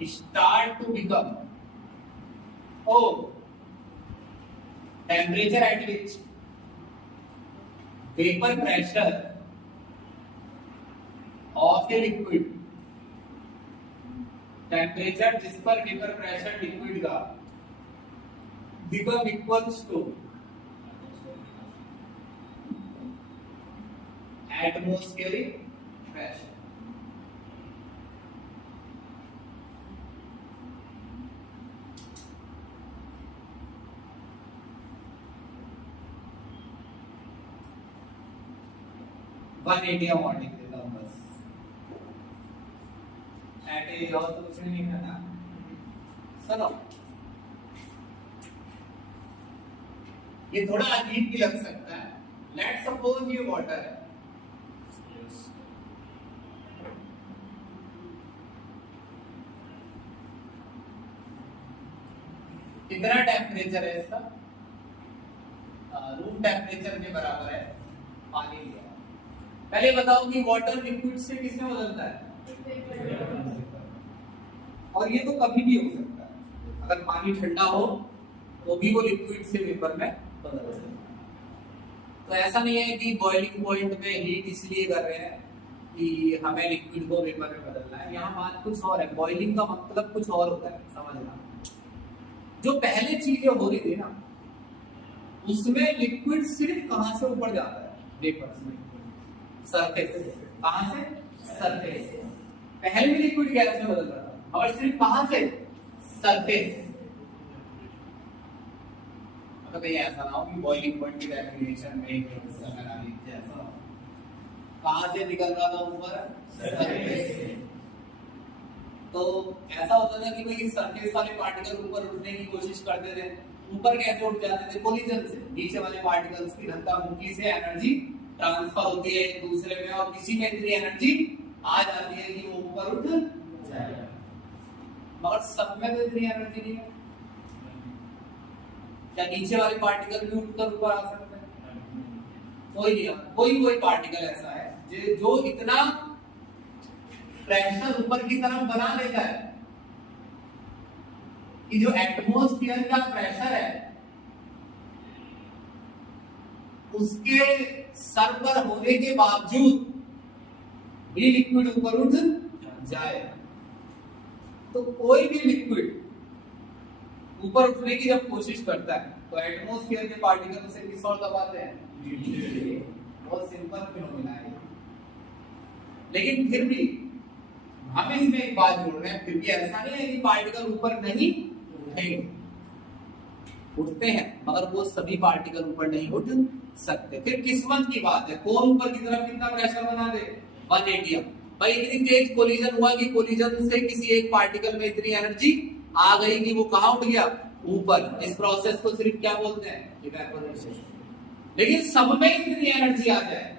start to become, oh, temperature at which vapor pressure of a liquid, temperature जिस पर vapor pressure liquid का become equals to atmospheric pressure। One eighty amount लिख देता हूँ बस, एट और तो कुछ नहीं लिखना। सुनो ये थोड़ा अजीब भी लग सकता है, लेट्स सपोज ये वाटर है, कितना टेम्परेचर है इसका? रूम टेम्परेचर के बराबर है पानी लिया। पहले बताओ कि वाटर लिक्विड से किसमें बदलता है? और ये तो कभी भी हो सकता है, अगर पानी ठंडा हो तो भी वो लिक्विड से वेपर में बदल सकता है। तो ऐसा नहीं है कि बॉइलिंग पॉइंट पे हीट इसलिए कर रहे हैं कि हमें लिक्विड को वेपर में बदलना है, यहाँ बात कुछ और है। बॉइलिंग का मतलब कुछ और होता है, समझना। जो पहले चीजें हो रही थी ना उसमें लिक्विड सिर्फ कहां से ऊपर जाता है? वेपर से, सरफेस से। कहां से? सरफेस से। पहले भी लिक्विड गैस में बदल रहा था और सिर्फ कहां से? सरफेस। तो कहीं ऐसा ना हो कि बॉइलिंग पॉइंट की डेफिनेशन में ऐसा कहां से निकल रहा था ऊपर? सरफेस से। तो ऐसा होता था कि भाई सरफेस वाले पार्टिकल ऊपर उठने की कोशिश करते थे, ऊपर कैसे उठ जाते थे? कोलिजन से। नीचे वाले पार्टिकल्स की धक्का-मुक्की से एनर्जी ट्रांसफर होती है एक दूसरे में और किसी में इतनी एनर्जी आ जाती है कि वो ऊपर उठ जाए। मगर सब में तो इतनी एनर्जी नहीं है। क्या नीचे वाले पार्टिकल भी उठकर ऊपर आ सकते हैं? कोई नहीं। कोई पार्टिकल ऐसा है जो इतना प्रेशर ऊपर की तरफ बना देता है कि जो एटमॉस्फेयर का प्रेशर है उसके सर पर होने के बावजूद भी लिक्विड ऊपर उठ जाए। तो कोई भी लिक्विड ऊपर उठने की जब कोशिश करता है तो एटमॉस्फेयर के पार्टिकल उसे किस ओर दबाते हैं? बहुत सिंपल फिनोमेना है। लेकिन फिर भी हम इसमें एक बात जोड़ रहे हैं, फिर भी ऐसा नहीं है कि पार्टिकल ऊपर नहीं उठेंगे, उठते हैं, मगर वो सभी पार्टिकल ऊपर नहीं उठ सकते। फिर किस्मत की बात है, कौन ऊपर की तरफ कितना प्रेशर बना दे? 180। भाई इतनी तेज कोलिजन हुआ कि कोलिजन से किसी एक पार्टिकल में इतनी एनर्जी आ गई कि वो कहां उठ गया? ऊपर। इस प्रोसेस को सिर्फ क्या बोलते हैं? इवेपोरेशन। लेकिन सब में इतनी एनर्जी आ जाए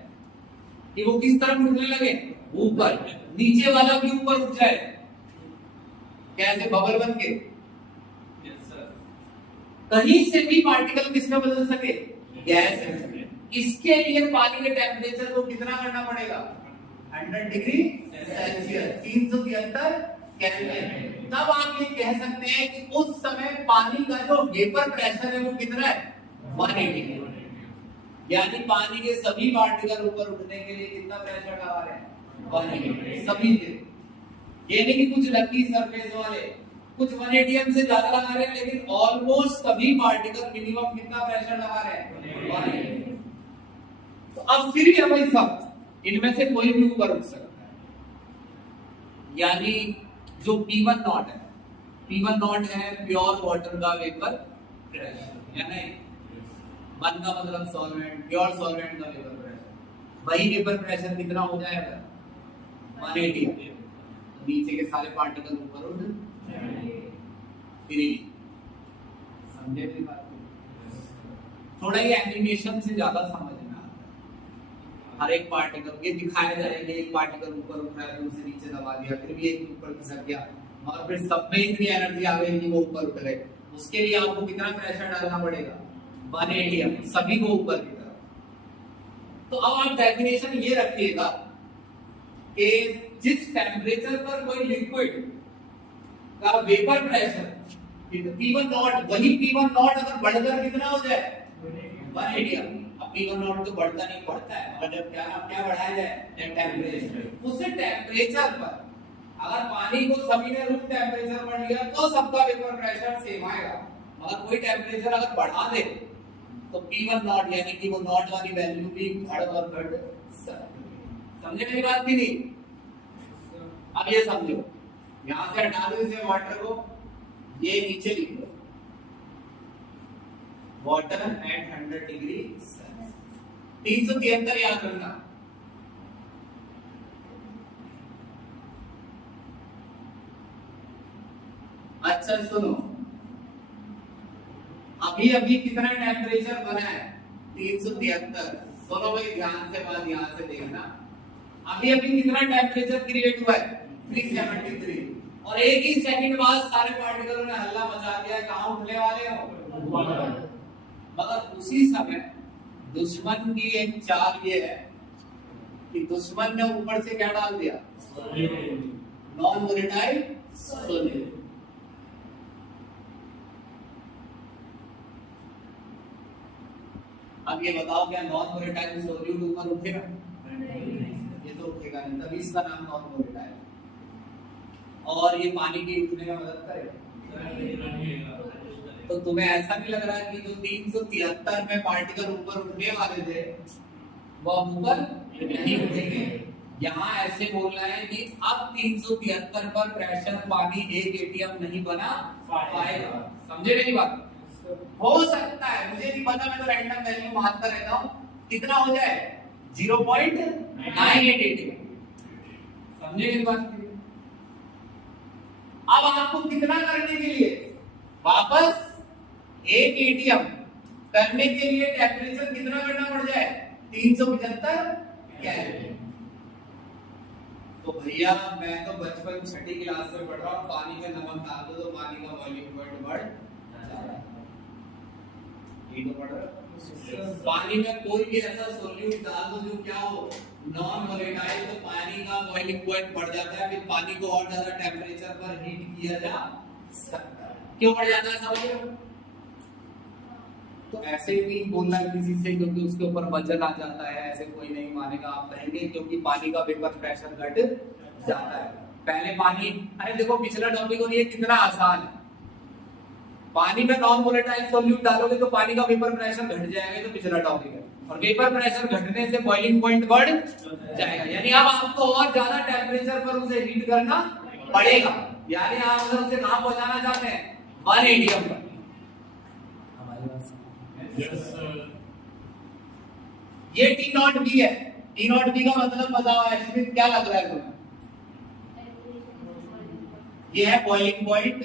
कि वो किस तरफ उठने लगे? ऊपर। नीचे वाला भी ऊपर उठ जाए, कैसे? बबल बन के। कहीं से भी पार्टिकल किस में बदल सके? गैस में। इसके लिए पानी के टेम्परेचर को कितना करना पड़ेगा? 100 डिग्री सेल्सियस, 373 केल्विन। तब आप ये कह सकते हैं कि उस समय पानी का जो वेपर प्रेशर है वो कितना है? 180। यानी पानी के सभी पार्टिकल ऊपर उठने के लिए कितना प्रेशर लगा रहे हैं? 180 सभी के। ये नहीं कि कुछ लकी सरफेस वाले कुछ 180 से ज्यादा लगा रहे हैं, लेकिन ऑलमोस्ट सभी पार्टिकल मिनिमम कितना प्रेशर लगा रहे हैं? 180। तो अब फिर भी भाई सब इनमें से कोई भी ऊपर उठ सकता है। यानी जो P1 नॉट है, P1 नॉट है प्योर वाटर का वेपर प्रेशर, या नहीं? 1 का मतलब सॉल्वेंट, प्योर सॉल्वेंट का वेपर प्रेशर। वही वेपर प्रेशर कितना हो जाएगा? 180। नीचे के सारे पार्टिकल ऊपर उठ फ्रीली। समझे मेरी बात? थोड़ा ये एनिमेशन से ज्यादा समझना आता है। हर एक पार्टिकल ये दिखाया जाएगा, एक पार्टिकल ऊपर उठ रहा है, उसे नीचे दबा दिया, फिर भी एक ऊपर खिसक गया और फिर सब में इतनी एनर्जी आ गई कि वो ऊपर उठ गए। उसके लिए आपको कितना प्रेशर डालना पड़ेगा? 180 सभी को ऊपर की तरफ। तो अब आप डेफिनेशन ये रखिएगा कि जिस टेम्परेचर पर कोई लिक्विड का वेपर प्रेशर P1 नॉट, वही P1 नॉट अगर बढ़कर कितना हो जाए? 180। अब P1 नॉट तो बढ़ता नहीं, बढ़ता है, मगर जब क्या बढ़ाया जाए? टेम्परेचर। उस टेम्परेचर पर अगर पानी को सभी ने रूम टेम्परेचर पर लिया तो सबका वेपर प्रेशर सेम आएगा, मगर कोई टेम्परेचर अगर बढ़ा दे तो P1 नॉट यानी कि वो नॉट वाली वैल्यू भी बढ़ और घट सकती है। समझे मेरी बात की नहीं? अब ये समझो, यहां से हटा दो इसे वाटर को, ये नीचे लिख दो वाटर एट 100 डिग्री 373 याद रखना। अच्छा सुनो, अभी अभी कितना टेम्परेचर बना है? 373। सुनो भाई ध्यान से बात यहां से देखना। अभी अभी कितना टेम्परेचर क्रिएट हुआ है? 373। और एक ही सेकंड बाद सारे पार्टिकलों ने हल्ला मचा दिया, कहां उठने वाले हो? मगर उसी समय दुश्मन की एक चाल ये है कि दुश्मन ने ऊपर से क्या डाल दिया? Non volatile solute. अब ये बताओ क्या नॉन वोलेटाइल सोल्यूट ऊपर उठेगा? ये तो उठेगा नहीं, तभी इसका नाम नॉन वोलेटाइल। और ये पानी की उठने में मदद करेगा। तो तुम्हें ऐसा नहीं लग रहा कि जो 373 में पार्टिकल ऊपर उठने वाले थे वो अब ऊपर नहीं उठेंगे? यहाँ ऐसे बोलना है कि अब 373 पर प्रेशर पानी 1 एटीएम नहीं बना पाएगा। समझे मेरी बात? हो सकता है, मुझे नहीं पता, मैं तो रैंडम वैल्यू मारता रहता हूँ, कितना हो जाए 0.98 एटीएम। समझे मेरी बात? अब आपको कितना करने के लिए वापस 1 एटीएम करने के लिए टेम्परेचर कितना करना पड़ जाए 375 केल्विन। तो भैया मैं तो बचपन छठी क्लास में पढ़ रहा हूँ, पानी में नमक डाल दो तो पानी का बॉइलिंग पॉइंट बढ़ जाता है। ये तो पढ़ रहा है। पानी में कोई भी ऐसा सॉल्यूट डाल दो जो क्या हो नॉन वोलेटाइल, तो पानी का बॉइलिंग पॉइंट बढ़ जाता है, फिर पानी को और ज्यादा टेम्परेचर पर हीट किया जा सकता है। क्यों बढ़ जाता है समझ रहे हो? तो ऐसे नहीं बोलना किसी से क्योंकि उसके ऊपर वजन आ जाता है, ऐसे कोई नहीं मानेगा। आप कहेंगे क्योंकि पानी का वेपर प्रेशर घट जाता है। पहले पानी, अरे देखो पिछला टॉपिक और ये कितना आसान है। पानी में नॉन वोलेटाइल सॉल्यूट डालोगे तो पानी का वेपर प्रेशर घट जाएगा, तो पिछला टॉपिक है। और वेपर प्रेशर घटने से बॉइलिंग पॉइंट बढ़ जाएगा, यानी अब आपको और ज्यादा टेम्परेचर पर उसे हीट करना पड़ेगा। यानी आप उसे कहां पहुंचाना चाहते हैं 1 एटीएम पर। ये टी नॉट बी है। टी नॉट बी का मतलब बताओ एस्टिमेट क्या लग रहा है तुम्हें? ये है boiling point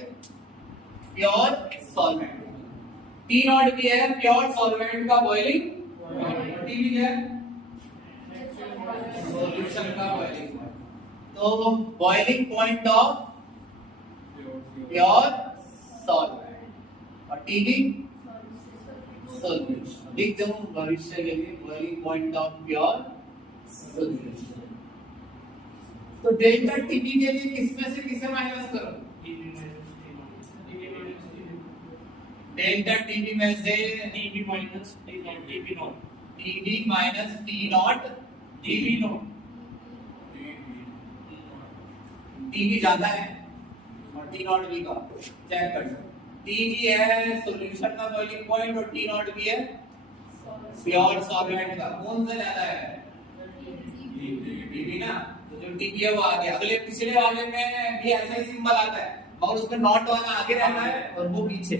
pure solvent. T not be है प्योर सॉल्वेंट का बॉइलिंग पॉइंट, टी बी है सॉल्यूशन का बॉइलिंग पॉइंट। तो boiling point of pure solvent और टी बी सॉल्यूशन। लिख दो भविष्य के लिए boiling point of pure solution. तो डेल्टा टीबी के लिए किसमें से किसे माइनस करो? डेल्टा टीबी में से TB minus T not TB naught TB minus T not TB naught TB ज्यादा है और टी नॉट भी का चेक कर लो। टीबी है सॉल्यूशन का बॉइलिंग पॉइंट और टी नॉट भी है प्योर सॉल्वेंट का। कौन सा ज्यादा है? टीबी ना। तो जो टीबी है वो आगे, अगले पिछले वाले में भी ऐसा ही सिंबल आता है और उसमें नॉट वाला आगे रहना है और वो पीछे।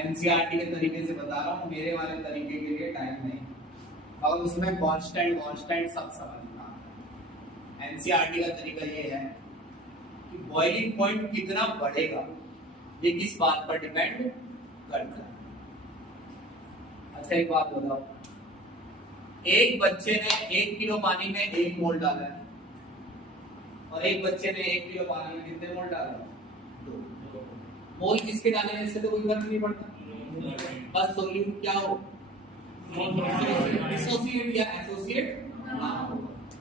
एनसीईआरटी के तरीके से बता रहा हूँ, मेरे वाले तरीके के लिए टाइम नहीं और उसमें कांस्टेंट सब समझना। एनसीईआरटी का तरीका ये है कि बॉइलिंग पॉइंट कितना बढ़ेगा ये किस बात पर डिपेंड करता है। अच्छा एक बात बताओ, एक बच्चे ने 1 किलो पानी में 1 मोल डाला है और एक बच्चे ने 1 किलो पानी में कितने मोल डाला? 2 मोल। किसके डाले इससे तो कोई फर्क नहीं पड़ता, बस सॉल्यूट क्या हो डिसोसिएट या एसोसिएट ना हो।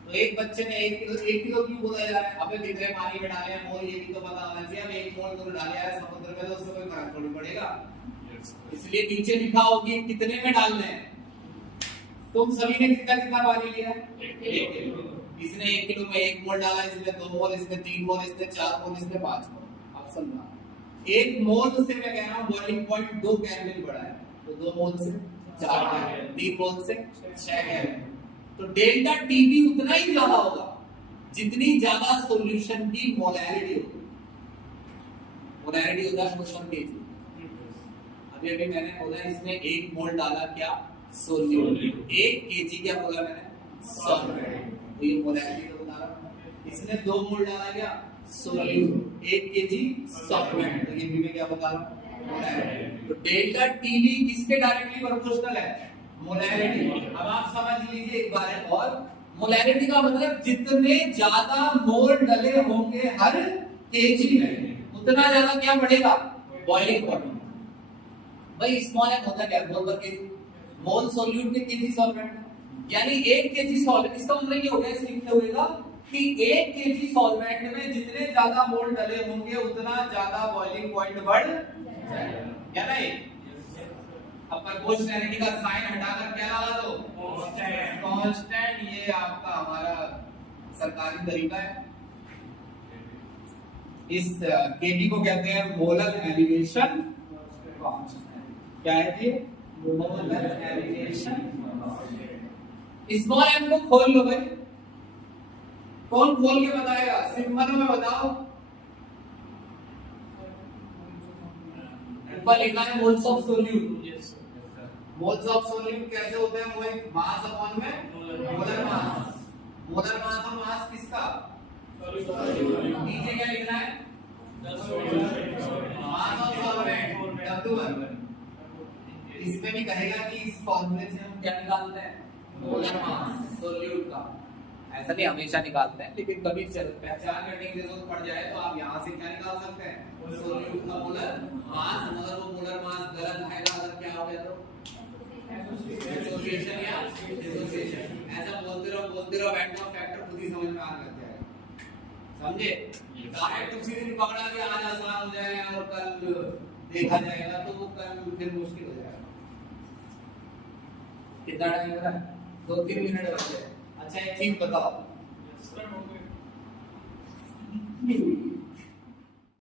तो एक बच्चे ने 1 किलो क्यों बोला जा रहा है? अबे कितने पानी में डाले हैं मोल ये भी तो पता होना चाहिए। अब 1 मोल तो डाले है समुद्र में तो उससे कोई फर्क थोड़ी पड़ेगा, इसलिए नीचे लिखा हो कि कितने में डालने हैं। तुम सभी ने कितना कितना पानी लिया है? 1 किलो। इसने 1 किलो में 1 मोल डाला, इसने 2 मोल, इसने 3 मोल, इसने 4 मोल, इसने 5 मोल। अब समझना 1 मोल से मैं कह रहा हूं बॉइलिंग पॉइंट 2 केल्विन बढ़ा है, तो 2 मोल से 4 केल्विन, 3 मोल से 6 केल्विन। तो डेल्टा टीबी उतना ही ज्यादा होगा जितनी ज्यादा सॉल्यूशन की मोलैरिटी होगी। मोलैरिटी होता है मोल पर केजी। अभी मैंने बोला इसने 1 मोल डाला क्या? सॉल्यूट। 1 केजी क्या बोला मैंने? सॉल्वेंट। तो ये मोलैरिटी तो बता रहा हूं। इसने 2 मोल डाला क्या? सॉल्यूट। 1 KG solvent. तो ये भी मैं क्या बता रहा हूं? मोलैरिटी। तो डेल्टा टीबी किसके डायरेक्टली प्रोपोर्शनल है? मोलैरिटी। अब आप समझ लीजिए एक बार और, मोलैरिटी का मतलब जितने ज्यादा मोल डले होंगे हर केजी में उतना ज्यादा क्या बढ़ेगा? Boiling point. भाई स्मॉल एन होता क्या? मोल पर केजी, मोल सॉल्यूट के केजी सॉल्वेंट, यानी 1 केजी सॉल्वेंट। इसका मतलब ये हो गया, इस लिखते हुए का कि 1 केजी सॉल्वेंट में जितने ज्यादा मोल डले होंगे उतना ज्यादा बॉइलिंग पॉइंट बढ़ जाएगा, क्या नहीं? अब प्रोपोर्शनैलिटी का साइन हटाकर क्या लगा दो? कांस्टेंट। ये आपका हमारा सरकारी तरीका है। इस केबी को कहते हैं मोलर एलिवेशन कांस्टेंट। क्या है ये? Molar elevation. स्मॉल m को खोल लो भाई, कौन खोल के बताएगा? सिंपल में बताओ। ऊपर लिखा है moles of solute. Yes moles of solute कैसे होते हैं मोहित? मास अपॉन में मोलर मास। मोलर मास और मास किसका? नीचे क्या लिखना है? Mass of solvent W1। इसमें भी कहेगा कि इस फॉर्मूले से हम क्या निकालते हैं? मोलर मास सोल्यूट का। ऐसा नहीं हमेशा निकालते हैं, लेकिन कभी पहचान करने की जरूरत पड़ जाए तो आप यहाँ से क्या निकाल सकते हैं? सोल्यूट का मोलर मास। मगर वो मोलर मास गलत आएगा अगर क्या हो गया तो एसोसिएशन या डिसोसिएशन। ऐसा बोलते रहो वेक्टर ऑफ फैक्टर खुद ही समझ में आने लग जाएगा। समझे? डायरेक्ट उसी दिन पकड़ा के आज आसान हो जाएगा और कल देखा जाएगा तो वो कल फिर मुश्किल हो जाएगा। कितना टाइम हो रहा है? 2-3 मिनट बचे। अच्छा एक चीज बताओ, यस